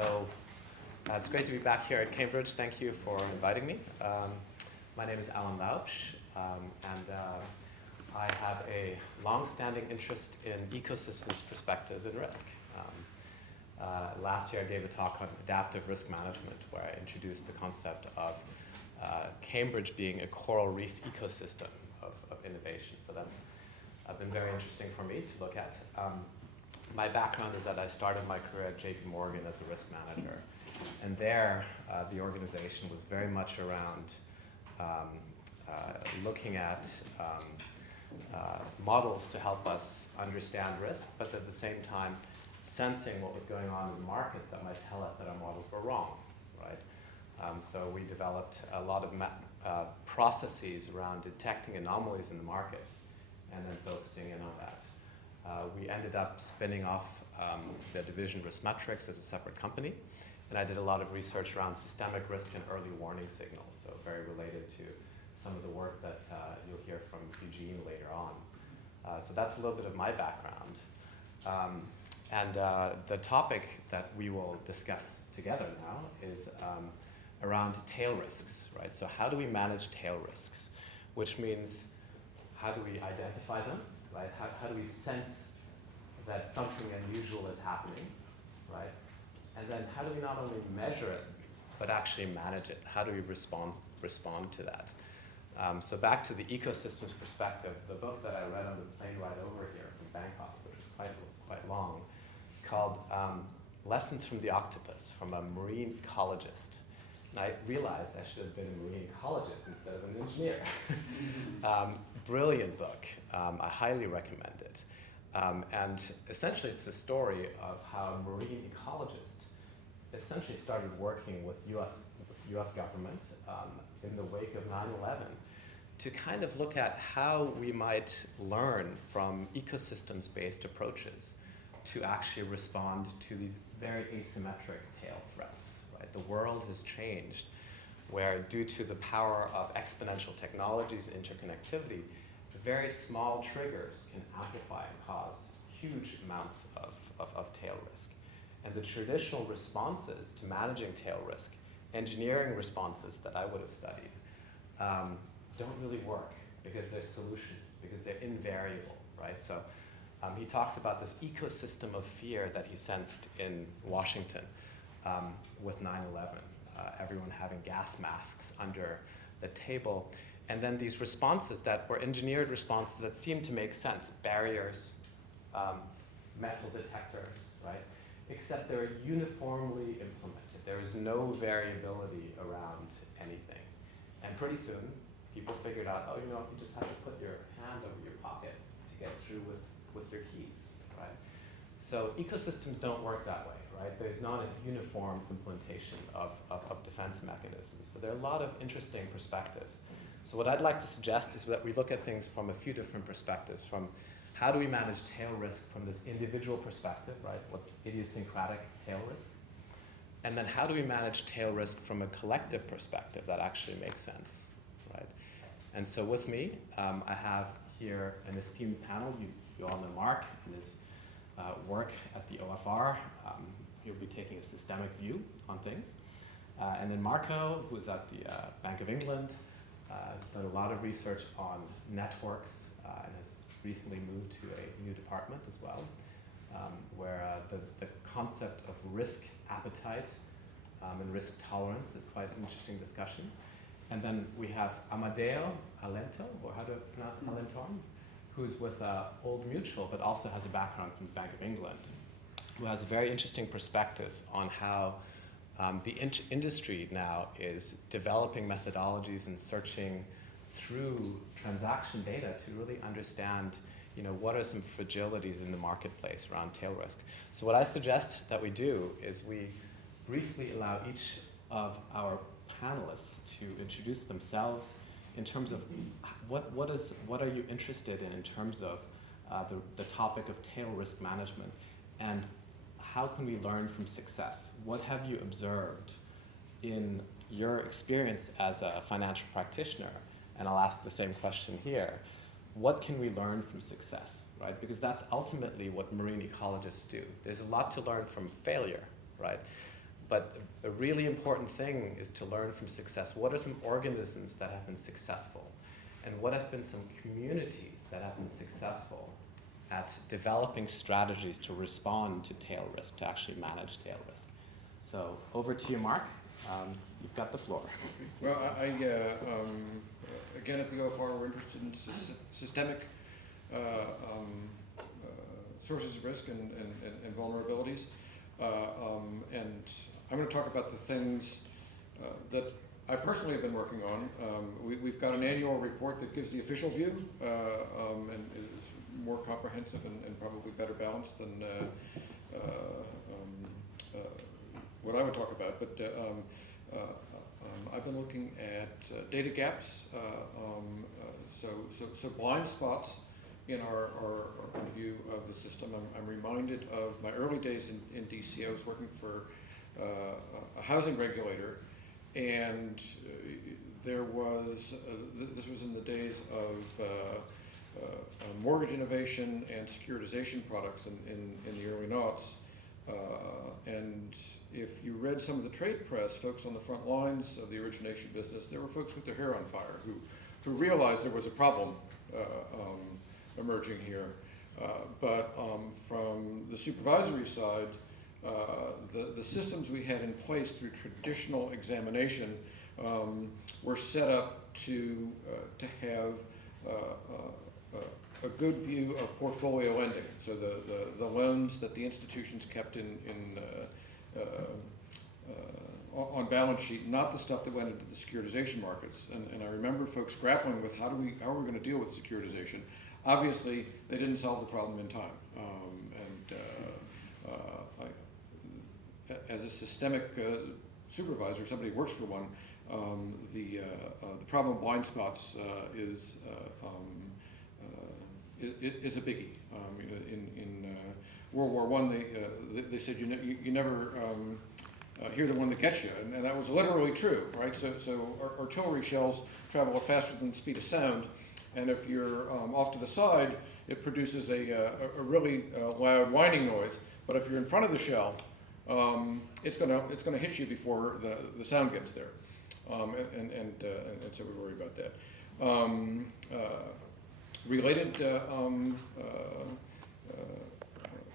So it's great to be back here at Cambridge. Thank you for inviting me. My name is Alan Laupsch, and I have a long-standing interest in ecosystems, perspectives, and risk. Last year I gave a talk on adaptive risk management where I introduced the concept of Cambridge being a coral reef ecosystem of innovation. So that's been very interesting for me to look at. My background is that I started my career at JP Morgan as a risk manager. And there, the organization was very much around looking at models to help us understand risk, but at the same time, sensing what was going on in the market that might tell us that our models were wrong, right? So we developed a lot of processes around detecting anomalies in the markets and then focusing in on that. We ended up spinning off the division Risk Metrics as a separate company, and I did a lot of research around systemic risk and early warning signals, so very related to some of the work that you'll hear from Eugene later on. So that's a little bit of my background. And the topic that we will discuss together now is around tail risks, right? So how do we manage tail risks? Which means how do we identify them, right? How do we sense that something unusual is happening, right? And then how do we not only measure it, but actually manage it? How do we respond to that? So back to the ecosystems perspective, the book that I read on the plane ride over here from Bangkok, which is quite long, it's called Lessons from the Octopus, from a marine ecologist. And I realized I should have been a marine ecologist instead of an engineer. Brilliant book. I highly recommend it. And essentially it's the story of how a marine ecologist essentially started working with US government in the wake of 9/11 to kind of look at how we might learn from ecosystems-based approaches to actually respond to these very asymmetric tail threats, right? The world has changed where due to the power of exponential technologies and interconnectivity, very small triggers can amplify and cause huge amounts of tail risk. And the traditional responses to managing tail risk, engineering responses that I would have studied, don't really work because they're solutions, because they're invariable, right? So he talks about this ecosystem of fear that he sensed in Washington with 9/11, everyone having gas masks under the table. And then these responses that were engineered responses that seemed to make sense, barriers, metal detectors, right? Except they're uniformly implemented. There is no variability around anything. And pretty soon, people figured out, oh, you just have to put your hand over your pocket to get through with your keys, right? So ecosystems don't work that way, right? There's not a uniform implementation of defense mechanisms. So there are a lot of interesting perspectives. So what I'd like to suggest is that we look at things from a few different perspectives, from how do we manage tail risk from this individual perspective, right? What's idiosyncratic tail risk? And then how do we manage tail risk from a collective perspective that actually makes sense, right? And so with me, I have here an esteemed panel. You all know Mark and his work at the OFR. He'll be taking a systemic view on things. And then Marco, who is at the Bank of England, has done a lot of research on networks and has recently moved to a new department as well, where the concept of risk appetite and risk tolerance is quite an interesting discussion. And then we have Amadeo Alento, or how to pronounce Alentorn, who's with Old Mutual, but also has a background from the Bank of England, who has very interesting perspectives on how the industry now is developing methodologies and searching through transaction data to really understand, what are some fragilities in the marketplace around tail risk. So what I suggest that we do is we briefly allow each of our panelists to introduce themselves in terms of what are you interested in terms of the topic of tail risk management, and how can we learn from success? What have you observed in your experience as a financial practitioner? And I'll ask the same question here. What can we learn from success, right? Because that's ultimately what marine ecologists do. There's a lot to learn from failure, right? But a really important thing is to learn from success. What are some organisms that have been successful? And what have been some communities that have been successful at developing strategies to respond to tail risk, to actually manage tail risk? So over to you, Mark. You've got the floor. Well, again, at the OFR, we're interested in systemic sources of risk and vulnerabilities. And I'm going to talk about the things that I personally have been working on. We've got an annual report that gives the official view and is more comprehensive and probably better balanced than what I would talk about. But I've been looking at data gaps, so blind spots in our point of view of the system. I'm reminded of my early days in DC. I was working for a housing regulator, and there was, this was in the days of mortgage innovation and securitization products in the early noughts. And if you read some of the trade press, folks on the front lines of the origination business, there were folks with their hair on fire who realized there was a problem emerging here. But from the supervisory side, the systems we had in place through traditional examination were set up to have a good view of portfolio lending. So the loans that the institutions kept on balance sheet, not the stuff that went into the securitization markets. And I remember folks grappling with how are we going to deal with securitization. Obviously, they didn't solve the problem in time. As a systemic supervisor, somebody who works for one, the problem of blind spots is a biggie. In World War I, they said you never hear the one that gets you, and that was literally true, right? So artillery shells travel faster than the speed of sound, and if you're off to the side, it produces a really loud whining noise. But if you're in front of the shell, it's gonna hit you before the sound gets there, and so we worry about that. Related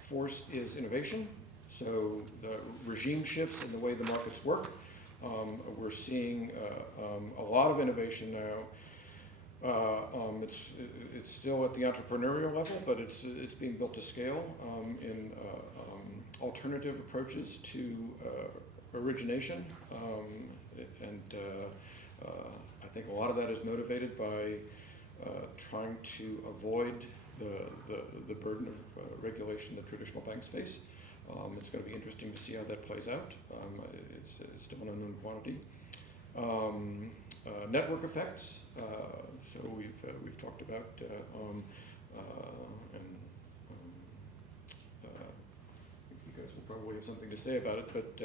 force is innovation. So the regime shifts in the way the markets work. We're seeing a lot of innovation now. It's still at the entrepreneurial level, but it's being built to scale in alternative approaches to origination, and I think a lot of that is motivated by trying to avoid the burden of regulation that traditional banks face. It's going to be interesting to see how that plays out. It's still an unknown quantity. Network effects. So we've talked about, and you guys will probably have something to say about it. But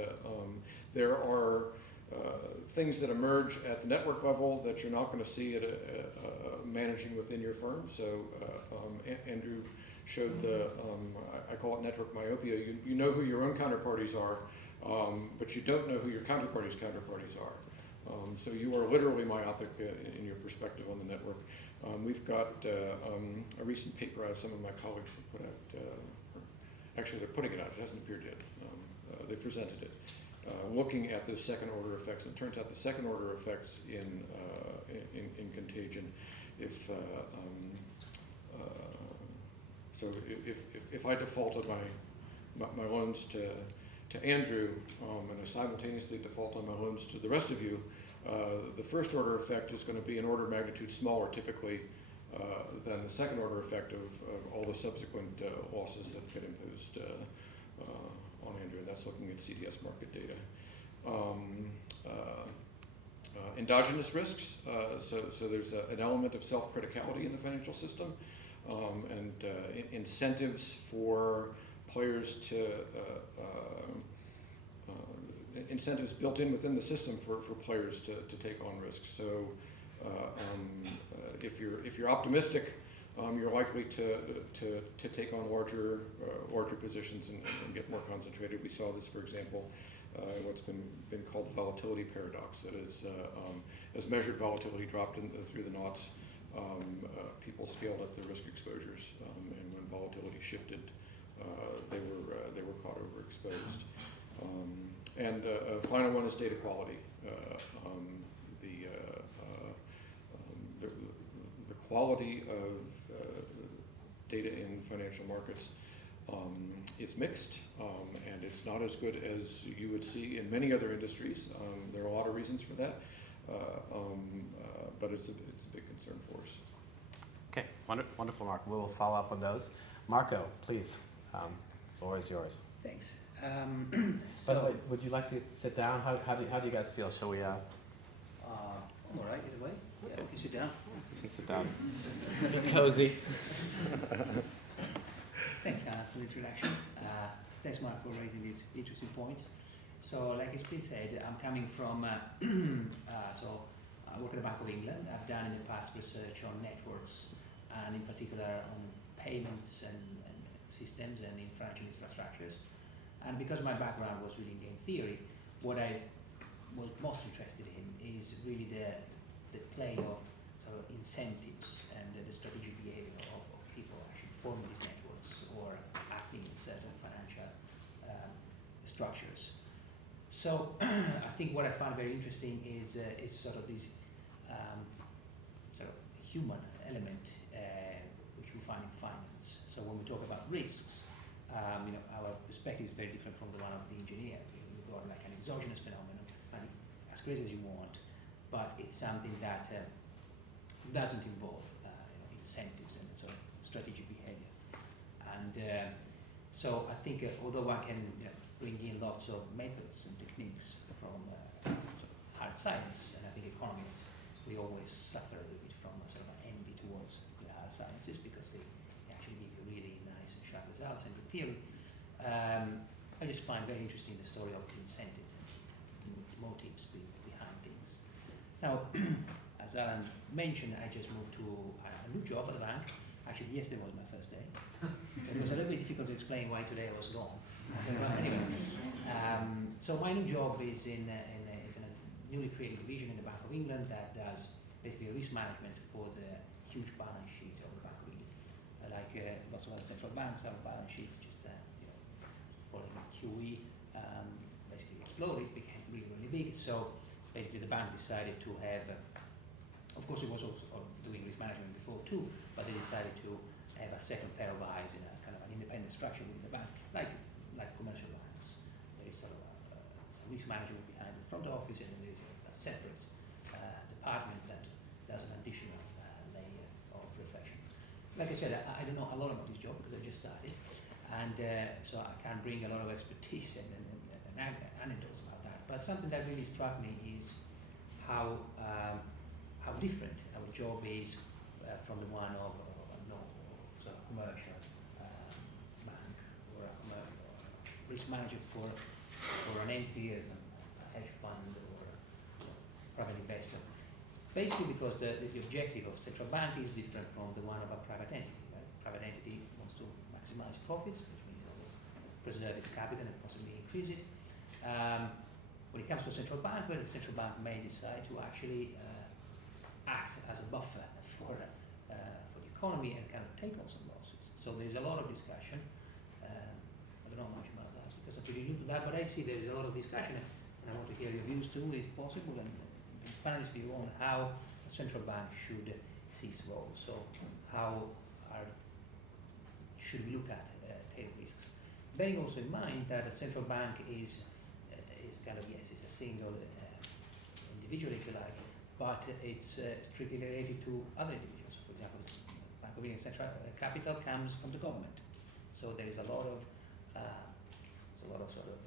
there are things that emerge at the network level that you're not going to see at managing within your firm. So Andrew showed I call it network myopia. You know who your own counterparties are, but you don't know who your counterparties' counterparties are. So you are literally myopic in your perspective on the network. We've got a recent paper out of some of my colleagues that put out, actually they're putting it out, it hasn't appeared yet. They presented it, looking at the second order effects. And it turns out the second order effects in contagion, if I defaulted my loans to Andrew, and I simultaneously default on my loans to the rest of you, the first order effect is going to be an order of magnitude smaller typically than the second order effect of all the subsequent losses that get imposed on Andrew. And that's looking at CDS market data. Endogenous risks, so there's an element of self-criticality in the financial system, and incentives for players to incentives built in within the system for players to take on risks. So if you're optimistic, you're likely to take on larger positions and get more concentrated. We saw this, for example, what's been called the volatility paradox. That is, as measured volatility dropped through the knots, people scaled up their risk exposures, and when volatility shifted, they were caught overexposed. And final one is data quality. The quality of data in financial markets is mixed, and it's not as good as you would see in many other industries. There are a lot of reasons for that, but it's a big concern for us. Okay, wonderful, Mark. We'll follow up on those. Marco, please, floor is yours. Thanks. By the way, would you like to sit down? How do you guys feel? Shall we? I'm all right, either way. Yeah, you sit down. You can sit down. Be cozy. Thanks, Hannah, for the introduction. Thanks, Mark, for raising these interesting points. So, like it's been said, I'm coming from, so I work at the Bank of England. I've done in the past research on networks, and in particular on payments and systems and in financial infrastructures. And because my background was really in game theory, what I was most interested in is really the play of incentives and the strategic behavior of people actually forming these networks or acting in certain financial structures. So I think what I found very interesting is sort of this sort of human element which we find in finance. So when we talk about risks, our perspective is very different from the one of the engineer. You've got like an exogenous phenomenon, and as crazy as you want, but it's something that doesn't involve incentives and sort of strategic behavior. And so I think although I can bring in lots of methods and techniques from hard science, and I think economists, we always suffer a little bit from sort of an envy towards the hard sciences because they actually give you really nice and sharp results and good theory. I just find very interesting the story of incentives and the motives behind things. Now, as Alan mentioned, I just moved to a new job at the bank. Actually, yesterday was my first day. So it was a little bit difficult to explain why today I was gone. Anyway, so my new job is in a newly created division in the Bank of England that does basically risk management for the huge balance sheet of the Bank of England. Like lots of other central banks have balance sheets just following QE, basically exploded, became really, really big. So basically the bank decided to have, of course it was also doing risk management before too, but they decided to have a second pair of eyes in a kind of an independent structure within the bank, like commercial banks. There is sort of some risk management behind the front office, and then there is a separate department that does an additional layer of reflection. Like I said, I don't know a lot about this job because I just started, and so I can't bring a lot of expertise and anecdotes about that. But something that really struck me is how different our job is from the one of sort of commercial bank or a risk manager for an entity as a hedge fund or a private investor. Basically because the objective of central bank is different from the one of a private entity. Right? Private entity wants to maximize profits, which means it will preserve its capital and possibly increase it. When it comes to a central bank, well, the central bank may decide to actually act as a buffer for the economy and kind of take on some losses. So there's a lot of discussion. I don't know much about that because I'm pretty new to that, but I see there's a lot of discussion, and I want to hear your views too, if possible, and panelist view on how a central bank should see its role. So how should we look at tail risks? Bearing also in mind that a central bank is kind of, yes, it's a single individual, if you like, but it's strictly related to other individuals. For example, Bank of England central capital comes from the government, so there is a lot of sort of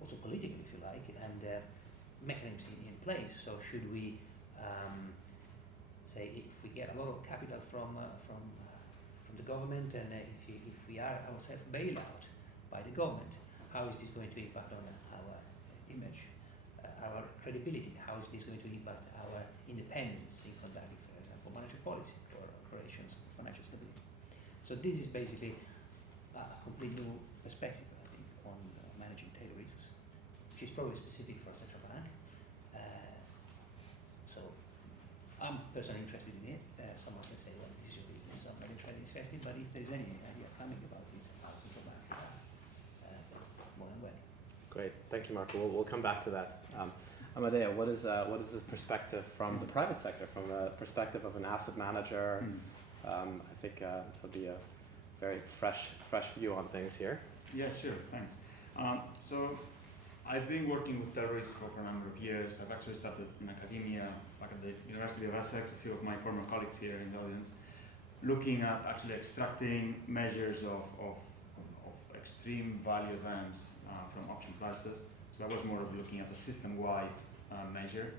also political, if you like, and mechanisms in place. So should we say if we get a lot of capital from the government, and if we are ourselves bailed out by the government, how is this going to impact on our image, our credibility? How is this going to impact our independence in conducting, for example, monetary policy or operations, financial stability? So this is basically a complete new perspective, I think, on managing tail risks. which is probably specific for such a bank. So I'm personally interested in it. Someone can say, well, this is your business, so I'm not interested, but if there's any idea coming about this central bank, more than well. Great, thank you, Marco. We'll come back to that. Amadea, what is this perspective from the private sector, from the perspective of an asset manager? I think it'll be a very fresh view on things here. Yeah, sure, thanks. So I've been working with terrorists for a number of years. I've actually started in academia back at the University of Essex, a few of my former colleagues here in the audience, looking at actually extracting measures of extreme value events from option prices. So I was more of looking at a system-wide measure.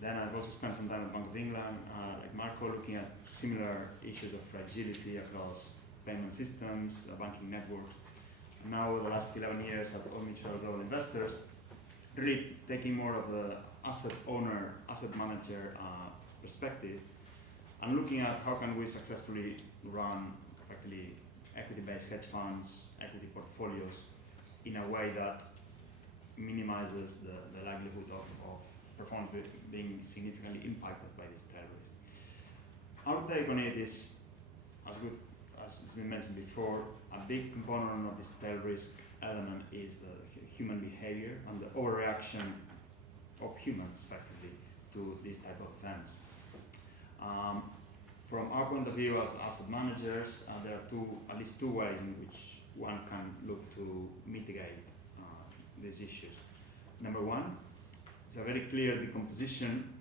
Then I've also spent some time at Bank of England, like Marco, looking at similar issues of fragility across payment systems, banking networks. And now, over the last 11 years at Mutual Global Investors, really taking more of the asset owner, asset manager perspective, and looking at how can we successfully run effectively equity-based hedge funds, equity portfolios in a way that minimizes the likelihood of performance being significantly impacted by these terrorists. Our take on it is, as it's been mentioned before, a big component of this tail risk element is the human behavior and the overreaction of humans, effectively, to these type of events. From our point of view as asset managers, there are at least two ways in which one can look to mitigate these issues. Number one, it's a very clear decomposition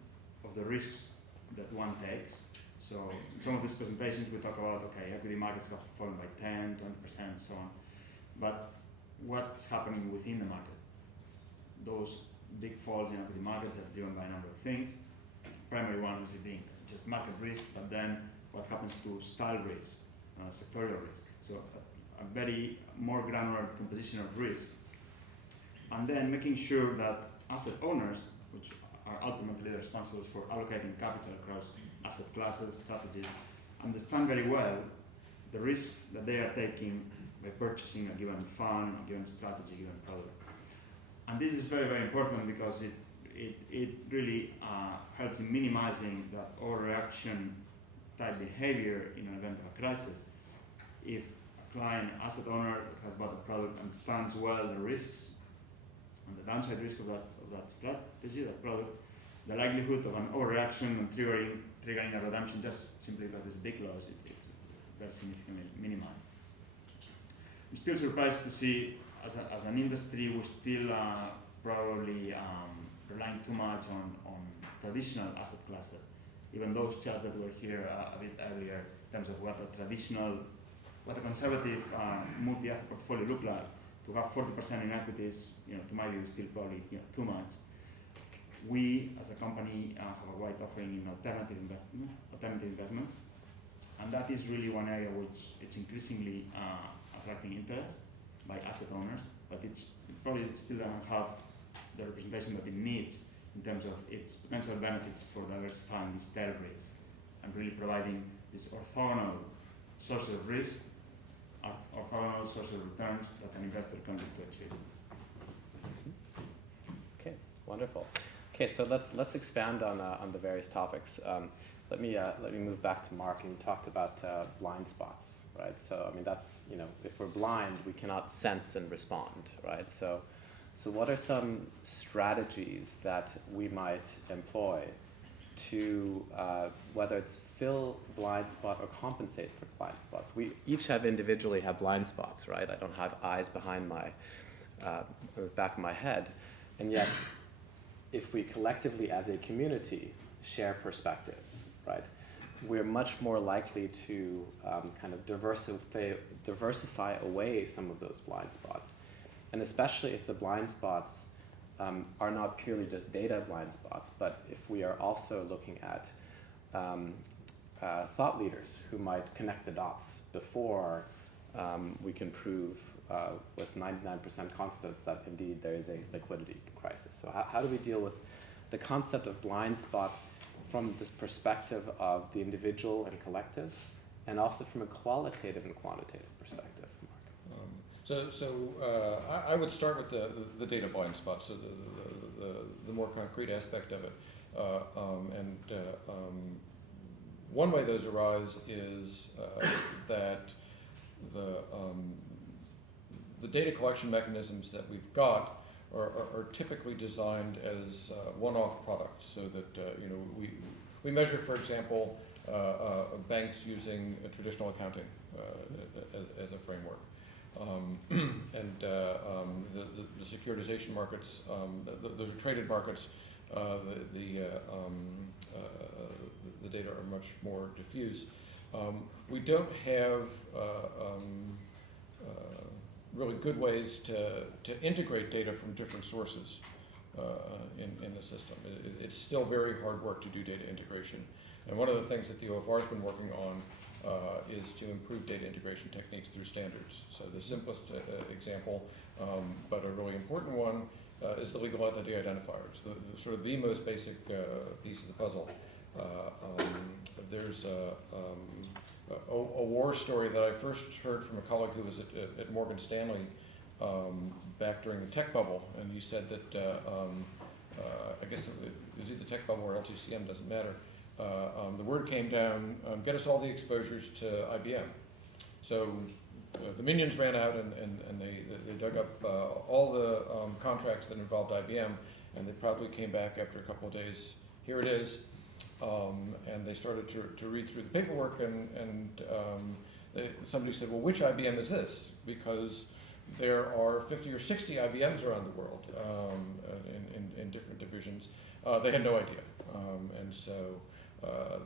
of the risks that one takes. So in some of these presentations we talk about, okay, equity markets have fallen by 10, 20%, so on. But what's happening within the market? Those big falls in equity markets are driven by a number of things. Primary one usually being just market risk, but then what happens to style risk, sectorial risk. So a very more granular composition of risk. And then making sure that asset owners, which are ultimately responsible for allocating capital across asset classes, strategies, understand very well the risks that they are taking by purchasing a given fund, a given strategy, a given product. And this is very, very important because it really helps in minimizing that overreaction type behavior in an event of a crisis. If a client, asset owner that has bought a product understands well the risks and the downside risk of that strategy, that product, the likelihood of an overreaction and triggering a redemption just simply because it's big loss, it's very significantly minimized. I'm still surprised to see, as an industry, we're still probably relying too much on traditional asset classes. Even those charts that were here a bit earlier in terms of what a conservative multi-asset portfolio look like. To have 40% in equities, to my view, is still probably too much. We, as a company, have a wide offering in alternative investments, and that is really one area which it's increasingly attracting interest by asset owners, but it probably still doesn't have the representation that it needs in terms of its potential benefits for diversifying this tail risk and really providing this orthogonal source of risk, orthogonal source of returns that an investor can look to achieve. Okay, wonderful. Okay, so let's expand on the various topics. Let me move back to Mark. And you talked about blind spots, right? So I mean that's if we're blind, we cannot sense and respond, right? So what are some strategies that we might employ to whether it's fill blind spot or compensate for blind spots? We each individually have blind spots, right? I don't have eyes behind my back of my head, and yet if we collectively as a community share perspectives, right, we're much more likely to kind of diversify away some of those blind spots. And especially if the blind spots are not purely just data blind spots, but if we are also looking at thought leaders who might connect the dots before we can prove with 99% confidence that indeed there is a liquidity crisis. So how do we deal with the concept of blind spots from this perspective of the individual and collective, and also from a qualitative and quantitative perspective, Mark? I would start with the data blind spots, so the more concrete aspect of it. One way those arise is that the data collection mechanisms that we've got are typically designed as one-off products, so that we measure, for example, banks using traditional accounting as a framework. The securitization markets, those are traded markets. The data are much more diffuse. We don't have really good ways to integrate data from different sources in the system. It's still very hard work to do data integration. And one of the things that the OFR has been working on is to improve data integration techniques through standards. So the simplest example, but a really important one, is the legal entity identifiers, the sort of the most basic piece of the puzzle. There's a war story that I first heard from a colleague who was at Morgan Stanley back during the tech bubble, and he said that I guess it was either tech bubble or LTCM, doesn't matter. The word came down, get us all the exposures to IBM. So the minions ran out and they dug up all the contracts that involved IBM, and they probably came back after a couple of days. Here it is. And they started to read through the paperwork, and somebody said, well, which IBM is this? Because there are 50 or 60 IBMs around the world in different divisions. They had no idea. And so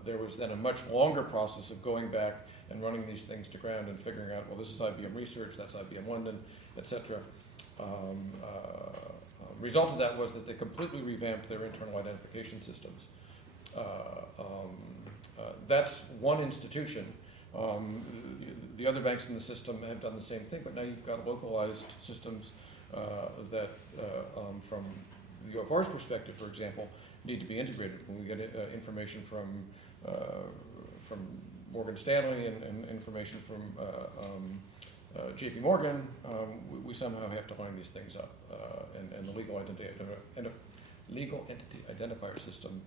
there was then a much longer process of going back and running these things to ground and figuring out, well, this is IBM Research, that's IBM London, etc. Result of that was that they completely revamped their internal identification systems. That's one institution. The other banks in the system have done the same thing, but now you've got localized systems that, from the OFR's perspective, for example, need to be integrated. When we get information from Morgan Stanley and information from JP Morgan, we somehow have to line these things up, and the legal entity identifier system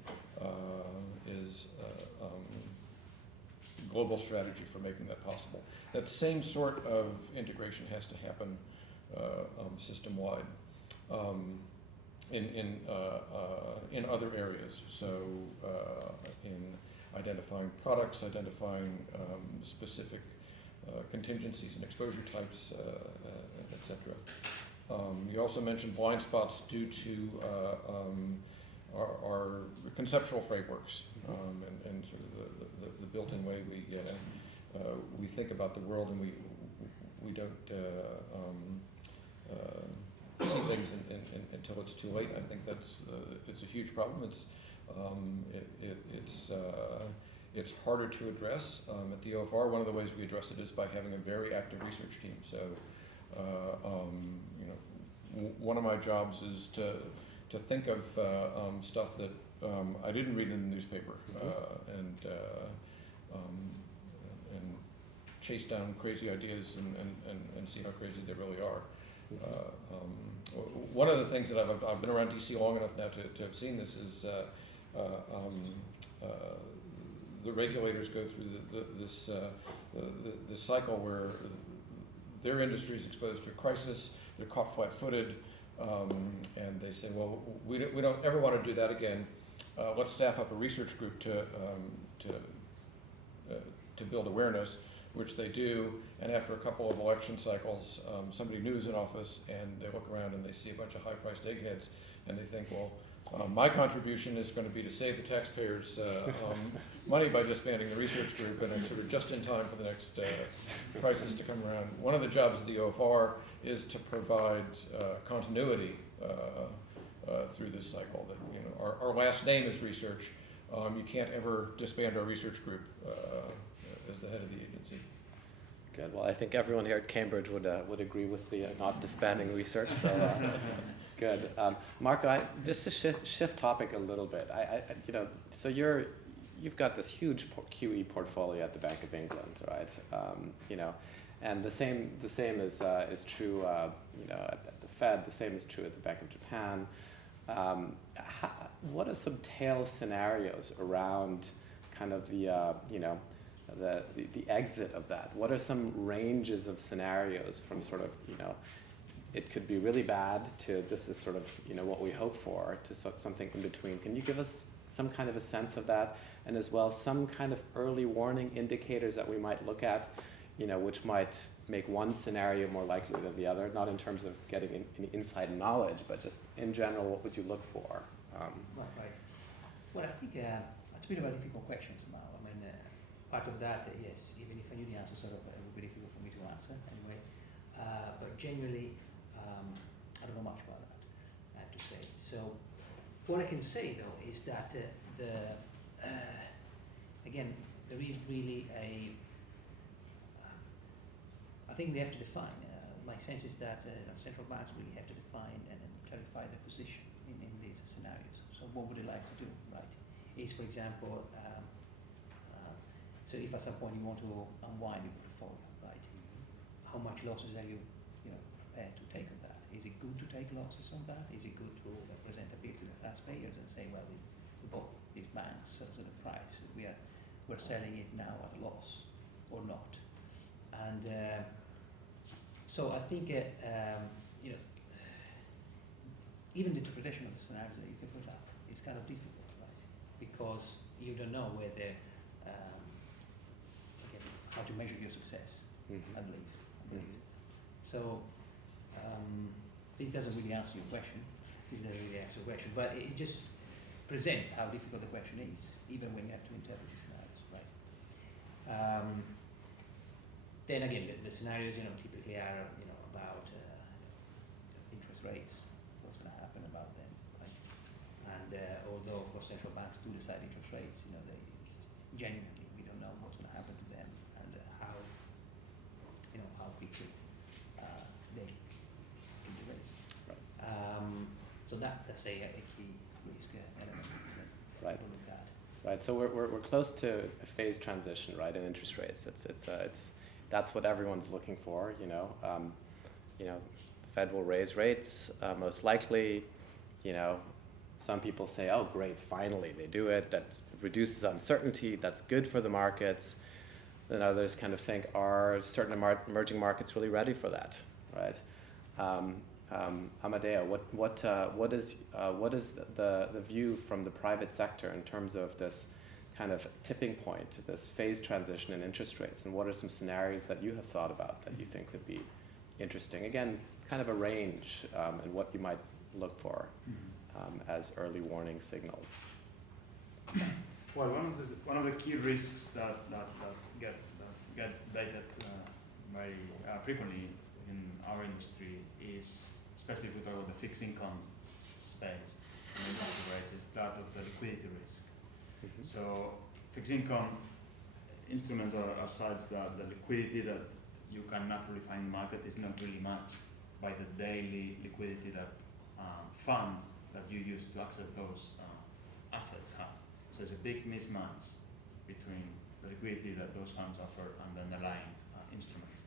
is global strategy for making that possible. That same sort of integration has to happen system-wide in other areas. So in identifying products, identifying specific contingencies and exposure types, etc. You also mentioned blind spots due to our conceptual frameworks and sort of the built-in way we think about the world, and we don't see things until it's too late. I think it's a huge problem. It's harder to address. At the OFR, one of the ways we address it is by having a very active research team. So, one of my jobs is to think of stuff that I didn't read in the newspaper, and chase down crazy ideas and see how crazy they really are. One of the things that I've been around DC long enough now to have seen this is the regulators go through this cycle where their industry is exposed to a crisis, they're caught flat-footed, and they say, well, we don't ever want to do that again. Let's staff up a research group to build awareness, which they do, and after a couple of election cycles, somebody new is in office, and they look around and they see a bunch of high-priced eggheads, and they think, well, my contribution is going to be to save the taxpayers money by disbanding the research group, and it's sort of just in time for the next crisis to come around. One of the jobs of the OFR is to provide continuity through this cycle. That our last name is research. You can't ever disband our research group as the head of the agency. Good. Well, I think everyone here at Cambridge would agree with the not disbanding research. So. Good. Marco, just to shift topic a little bit, so you've got this huge QE portfolio at the Bank of England, right? And the same is true, at the Fed. The same is true at the Bank of Japan. What are some tail scenarios around kind of the exit of that? What are some ranges of scenarios from sort of, it could be really bad to this is sort of, what we hope for, to something in between. Can you give us some kind of a sense of that? And as well, some kind of early warning indicators that we might look at, which might make one scenario more likely than the other, not in terms of getting any inside knowledge, but just in general, what would you look for? Right. Well, I think that's a bit of a difficult question somehow. I mean, part of that, yes, even if I knew the answer, sort of, it would be difficult for me to answer anyway. But generally, I don't know much about that, I have to say. So, what I can say though is that again, there is really I think we have to define. My sense is that central banks really have to define and clarify their position in these scenarios. So what would they like to do, right? Is, for example, so if at some point you want to unwind your portfolio, right? How much losses are you prepared to take on that? Is it good to take losses on that? Is it good to present a bill to the taxpayers and say, well, we bought these banks at a price, we're selling it now at a loss, or not? And so I think even the interpretation of the scenarios that you can put up is kind of difficult, right? Because you don't know whether again, how to measure your success. I believe. So this doesn't really answer your question. This doesn't really answer your question, but it just presents how difficult the question is, even when you have to interpret the scenarios, right? Then again, the scenarios, typically are, about interest rates, what's going to happen about them, right? And although, of course, central banks do decide interest rates, they genuinely, we don't know what's going to happen to them and how quickly they can be raised. Right. So that's a key risk element. Right. To look at. Right. So we're close to a phase transition, right? In interest rates, it's that's what everyone's looking for. Fed will raise rates most likely. Some people say, "Oh, great! Finally, they do it. That reduces uncertainty. That's good for the markets." Then others kind of think, "Are certain emerging markets really ready for that?" Right? Amadeo, what is the view from the private sector in terms of this kind of tipping point, this phase transition in interest rates, and what are some scenarios that you have thought about that you think could be interesting? Again, kind of a range and what you might look for as early warning signals. Well, one of the key risks that gets debated very frequently in our industry is, especially if we talk about the fixed income space and interest rates, is that of the liquidity risk. So fixed income instruments are such that the liquidity that you can naturally find in the market is not really matched by the daily liquidity that funds that you use to access those assets have. So there's a big mismatch between the liquidity that those funds offer and the underlying instruments.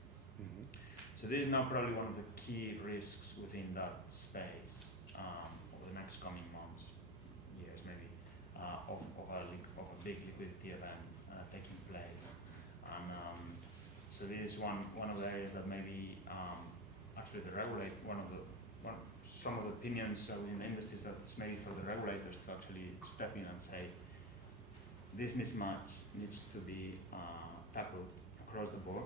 So this is now probably one of the key risks within that space over the next coming months, years maybe, of a big liquidity event taking place. And so this is one of the areas that maybe actually some of the opinions within the industry is that it's maybe for the regulators to actually step in and say this mismatch needs to be tackled across the board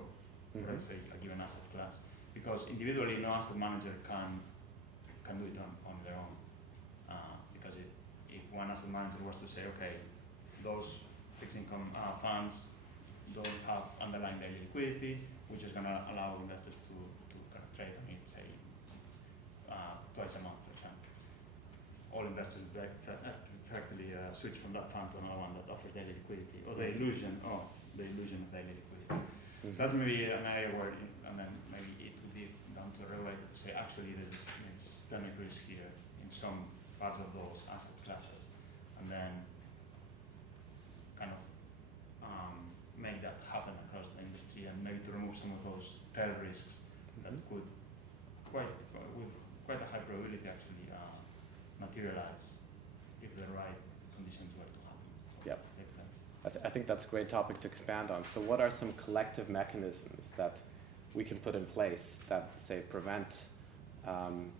for a given asset class, because individually no asset manager can do it on their own. Because if one asset manager was to say, okay, those fixed income funds don't have underlying daily liquidity, which is going to allow investors to kind of trade on it, say, twice a month, for example. All investors effectively switch from that fund to another one that offers daily liquidity, or the illusion of daily liquidity. So that's maybe an area where, and then maybe it would be down to a regulator to say, actually, there's this systemic risk here in some parts of those asset classes, and then kind of make that happen across the industry, and maybe to remove remove some of those tail risks that could with quite a high probability actually materialize if the right conditions were to happen. Yep. Take place. I think that's a great topic to expand on. So what are some collective mechanisms that we can put in place that, say, prevent an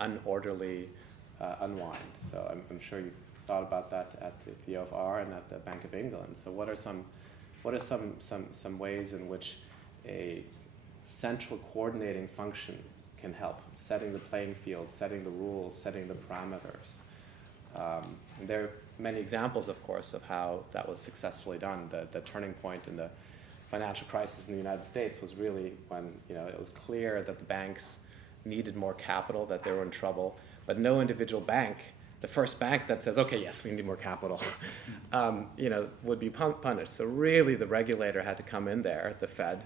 unorderly unwind? So I'm sure you've thought about that at the OFR and at the Bank of England. So what are some ways in which a central coordinating function can help, setting the playing field, setting the rules, setting the parameters? And there are many examples, of course, of how that was successfully done. The turning point in the financial crisis in the United States was really when it was clear that the banks needed more capital, that they were in trouble, but no individual bank, the first bank that says, okay, yes, we need more capital, would be punished. So really the regulator had to come in there, the Fed,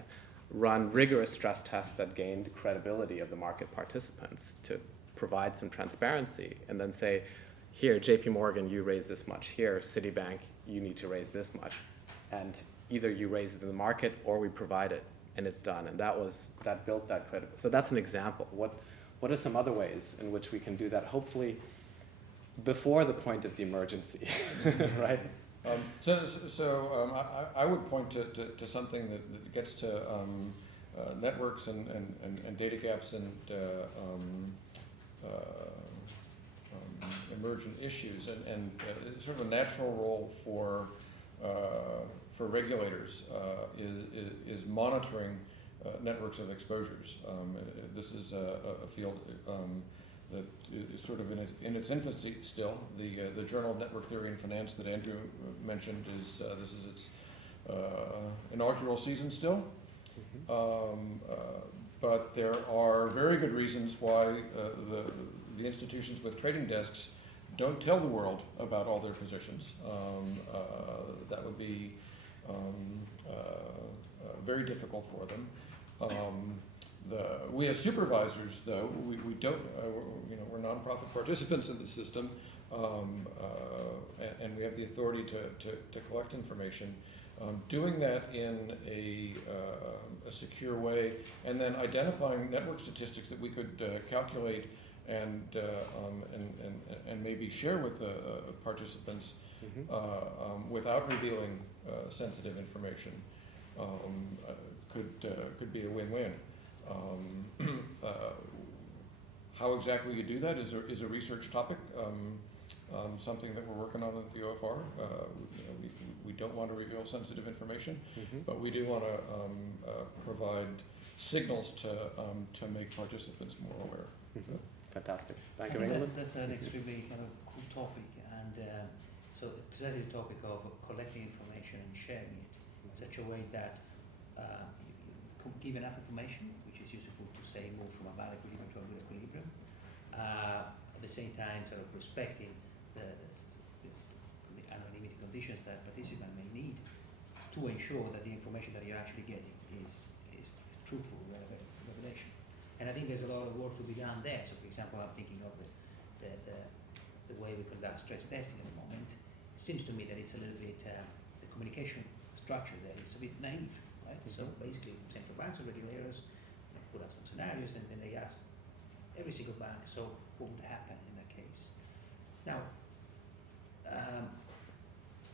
run rigorous stress tests that gained credibility of the market participants to provide some transparency, and then say, here, JP Morgan, you raise this much. Here, Citibank, you need to raise this much. And either you raise it in the market or we provide it, and it's done. And that built that credibility. So that's an example. What are some other ways in which we can do that, hopefully before the point of the emergency, right? I would point to something that gets to networks and data gaps and emergent issues, and sort of a natural role for regulators is monitoring networks of exposures. This is a field that is sort of in its infancy still. The Journal of Network Theory and Finance that Andrew mentioned this is its inaugural season still. But there are very good reasons why the institutions with trading desks don't tell the world about all their positions. That would be very difficult for them. We as supervisors, though, we don't, we're nonprofit participants in the system, and we have the authority to collect information. Doing that in a secure way, and then identifying network statistics that we could calculate and maybe share with the participants without revealing sensitive information could be a win-win. How exactly you do that is a research topic, something that we're working on at the OFR. We don't want to reveal sensitive information, but we do want to provide signals to make participants more aware. Fantastic. I Thank you, think England. that's an extremely kind of cool topic, and so precisely the topic of collecting information and sharing it in such a way that you give enough information, which is useful to say move from a bad equilibrium to a good equilibrium. At the same time, sort of respecting the anonymity conditions that participants may need to ensure that the information that you're actually getting is truthful revelation. And I think there's a lot of work to be done there. So, for example, I'm thinking of the way we conduct stress testing at the moment. It seems to me that it's a little bit the communication structure there is a bit naive, right? So basically, central banks or regulators put up some scenarios, and then they ask every single bank, so what would happen in that case? Now,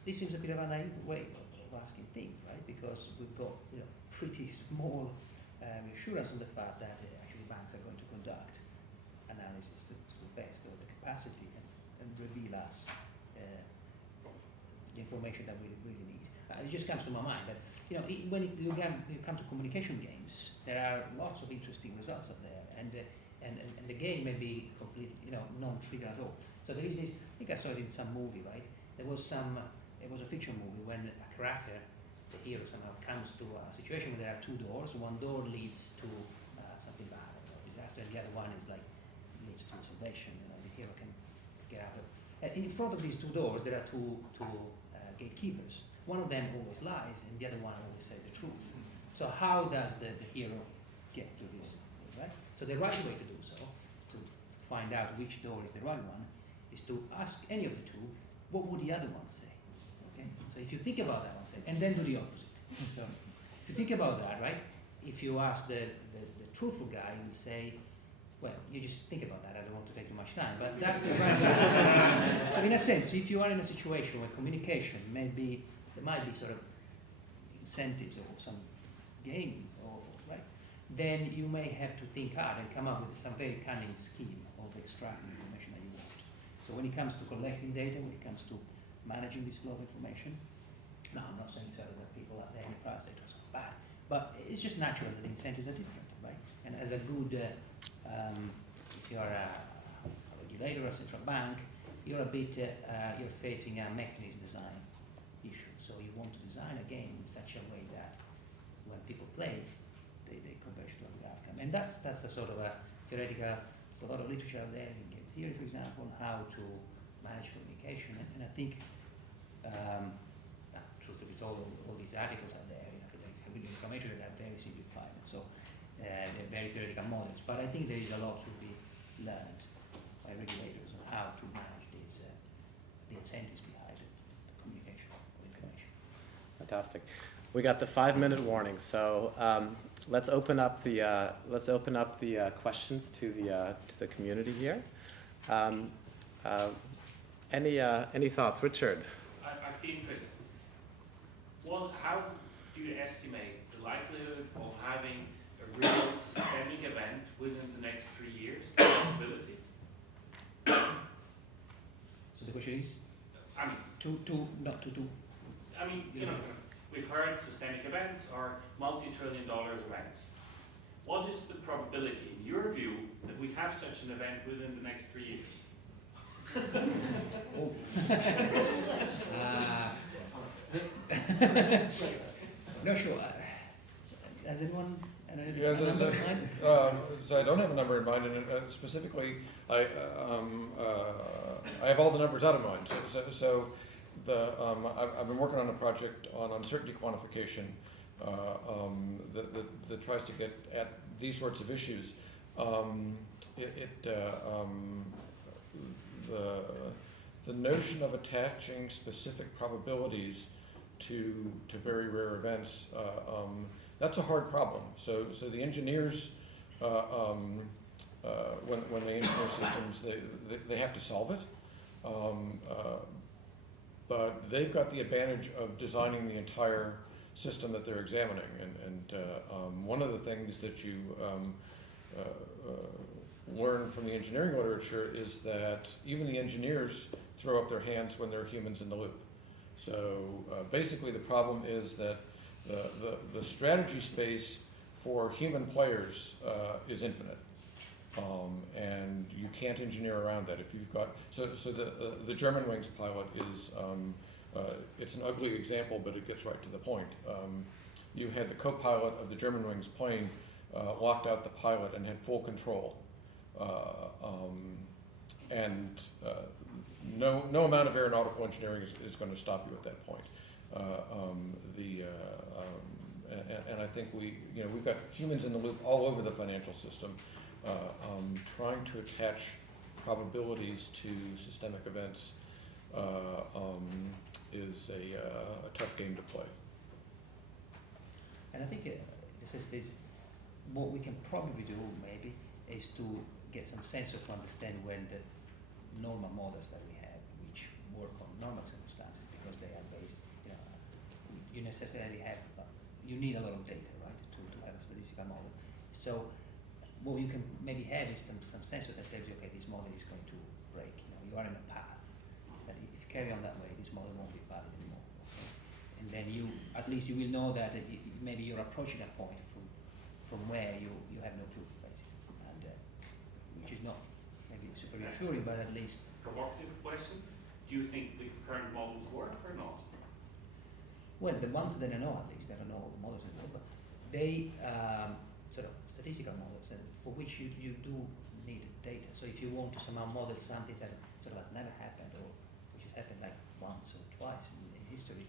this seems a bit of a naive way of asking things, right? Because we've got pretty small assurance on the fact that actually banks are going to conduct analysis to the best of the capacity and reveal us the information that we really need. It just comes to my mind that when you come to communication games, there are lots of interesting results up there, and the game may be completely non-trivial at all. So there is this. I think I saw it in some movie, right? It was a fiction movie when a character, the hero, somehow comes to a situation where there are two doors. One door leads to something bad, disaster, and the other one is leads to salvation. The hero can get out of. In front of these two doors, there are two gatekeepers. One of them always lies, and the other one always says the truth. So how does the hero get to this? Right? So the right way to do so, to find out which door is the right one, is to ask any of the two, what would the other one say? Okay? So if you think about that one, say, and then do the opposite. So if you think about that, right? If you ask the truthful guy, he will say, well, you just think about that, I don't want to take too much time, but that's the right. So in a sense, if you are in a situation where communication there might be sort of incentives or some gain, right, then you may have to think hard and come up with some very cunning scheme of extracting information that you want. So when it comes to collecting data, when it comes to managing this flow of information, no, I'm not saying sort of that people out there in the private sector are so bad, but it's just natural that the incentives are different, right? And as a good, if you're a regulator or a central bank, you're facing a mechanism design issue. So you want to design a game in such a way that when people play it, they converge to a good outcome. And that's a sort of a theoretical, there's a lot of literature out there in game theory, for example, on how to manage communication. And I think, truth to be told, all these articles out there in academic information that are very simplified. And so they're very theoretical models. But I think there is a lot to be learned by regulators on how to manage these, the incentives behind the communication of information. Fantastic. We got the 5-minute warning, so let's open up the questions to the community here. Any thoughts, Richard? I'd be interested. How do you estimate the likelihood of having a real systemic event within the next 3 years? The probabilities. So the question is? I mean, I mean, we've heard systemic events are multi-trillion-dollar events. What is the probability, in your view, that we have such an event within the next 3 years? No, sure. Has anyone? Yes, so I don't have a number in mind, and specifically, I have all the numbers out of mind. So I've been working on a project on uncertainty quantification that tries to get at these sorts of issues. The notion of attaching specific probabilities to very rare events, that's a hard problem. So the engineers, when they engineer systems, they have to solve it. But they've got the advantage of designing the entire system that they're examining. And one of the things that you learn from the engineering literature is that even the engineers throw up their hands when there are humans in the loop. So basically the problem is that the strategy space for human players is infinite. And you can't engineer around that. If you've got, so the Germanwings pilot is, it's an ugly example, but it gets right to the point. You had the co-pilot of the Germanwings plane locked out the pilot and had full control. No amount of aeronautical engineering is going to stop you at that point. And I think we've got humans in the loop all over the financial system, trying to attach probabilities to systemic events is a tough game to play. And I think what we can probably do maybe is to get some sense of understand when the normal models that we have, which work on normal circumstances because they are based, you necessarily have, you need a lot of data, right, to have a statistical model. So what you can maybe have is some sensor that tells you, okay, this model is going to break. You are in a path. That if you carry on that way, this model won't be valid anymore. Okay? And then at least you will know that maybe you're approaching a point from where you have no clue, basically, and which is not maybe super reassuring, but at least. Provocative question: do you think the current models work or not? Well, the ones that I know, at least I don't know all the models anymore, but they sort of statistical models, and for which you do need data. So if you want to somehow model something that sort of has never happened, or which has happened like once or twice in history,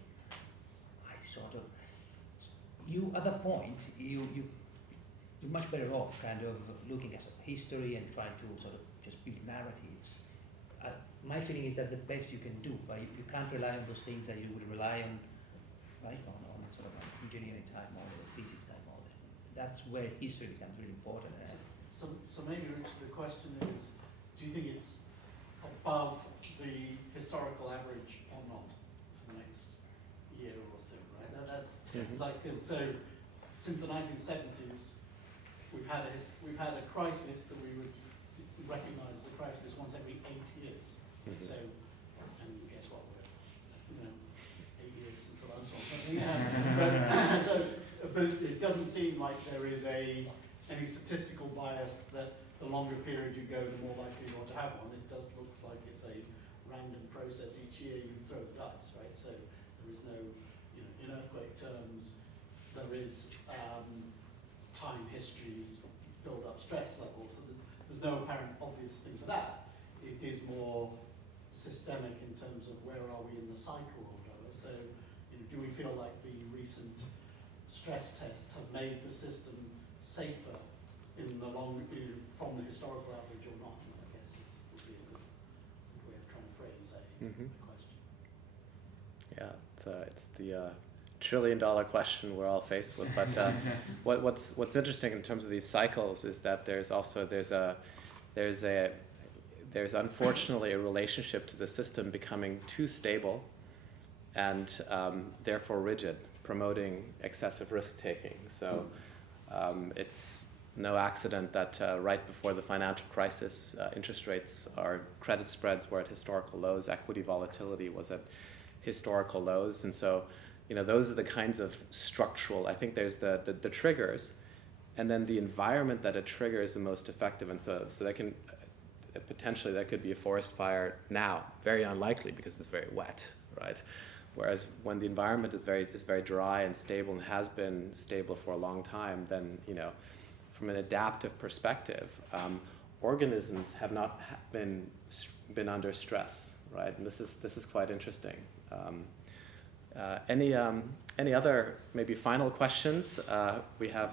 at that point you're much better off kind of looking at history and trying to sort of just build narratives. My feeling is that the best you can do, but you can't rely on those things that you would rely on right, on sort of an engineering type model or physics type model. That's where history becomes really important. So maybe, Richard, the question is, do you think it's above the historical average or not for the next year or two, right? That's like, cause so since the 1970s, we've had a crisis that we would recognise as a crisis once every 8 years. So, and guess what? We're 8 years since the last one. But it doesn't seem like there is any statistical bias that the longer period you go, the more likely you are to have one. It just looks like it's a random process each year. You throw the dice, right? So there is no, in earthquake terms, there is time histories, build up stress levels. So there's no apparent obvious thing for that. It is more systemic in terms of where are we in the cycle or whatever. So do we feel like the recent stress tests have made the system safer in the long, from the historical average or not? I guess would be a good way of trying to phrase a question. Yeah, it's the $1 trillion question we're all faced with. But what's interesting in terms of these cycles is that there's unfortunately a relationship to the system becoming too stable and therefore rigid, promoting excessive risk taking. So it's no accident that right before the financial crisis, interest rates or credit spreads were at historical lows, equity volatility was at historical lows, and so those are the kinds of structural. I think there's the triggers, and then the environment that a trigger is the most effective, and so that can potentially that could be a forest fire now, very unlikely because it's very wet, right? Whereas when the environment is very dry and stable and has been stable for a long time, then from an adaptive perspective, organisms have not been under stress, right? And this is quite interesting. Any other maybe final questions? We have.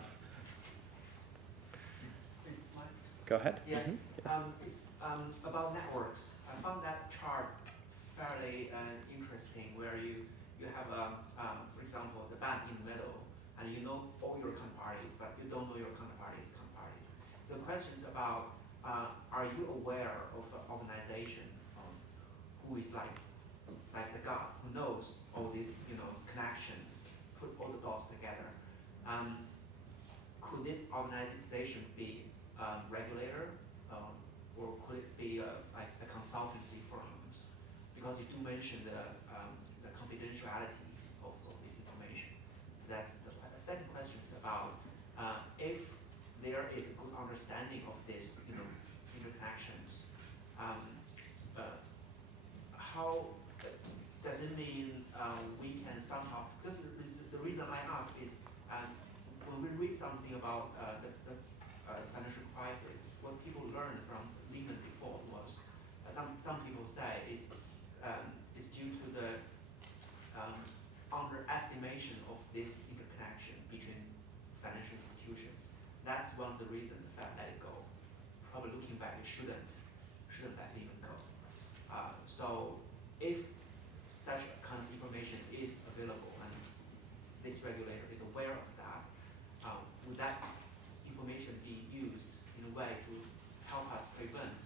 Go ahead. Yeah. Yes. It's about networks. I found that chart fairly interesting, where you have for example, the bank in the middle, and you know all your counterparties, but you don't know your counterparties. So the question is about, are you aware of an organization who is like the God who knows all these connections, put all the dots together? Could this organization be regulator, or could it be like the consultancy firms? Because you do mention the confidentiality of this information. That's the second question is about if there is a good understanding of this, interconnections. How does it mean we can somehow? Because the reason I ask is when we read something about the financial crisis, what people learned from Lehman default was some people say is due to the underestimation of this interconnection between financial institutions. That's one of the reasons the Fed let it go. Probably looking back, it shouldn't let Lehman go. So if such a kind of information is available and this regulator is aware of that, would that information be used in a way to help us prevent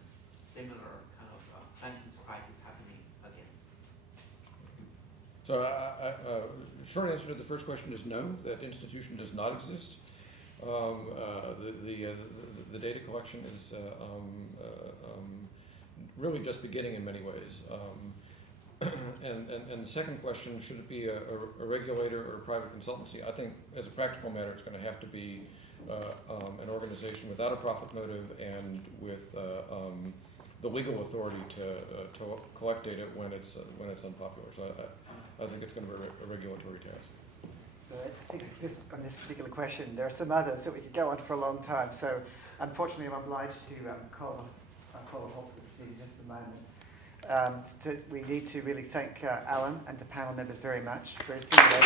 similar kind of banking crisis happening again? So, short answer to the first question is no. That institution does not exist. The data collection is really just beginning in many ways. And the second question, should it be a regulator or a private consultancy? I think, as a practical matter, it's going to have to be an organization without a profit motive and with the legal authority to collect data when it's unpopular. So I think it's going to be a regulatory task. So I think on this particular question, there are some others that we could go on for a long time. So unfortunately, I'm obliged to call a halt to the proceedings just a moment. We need to really thank Alan and the panel members very much for his teamwork.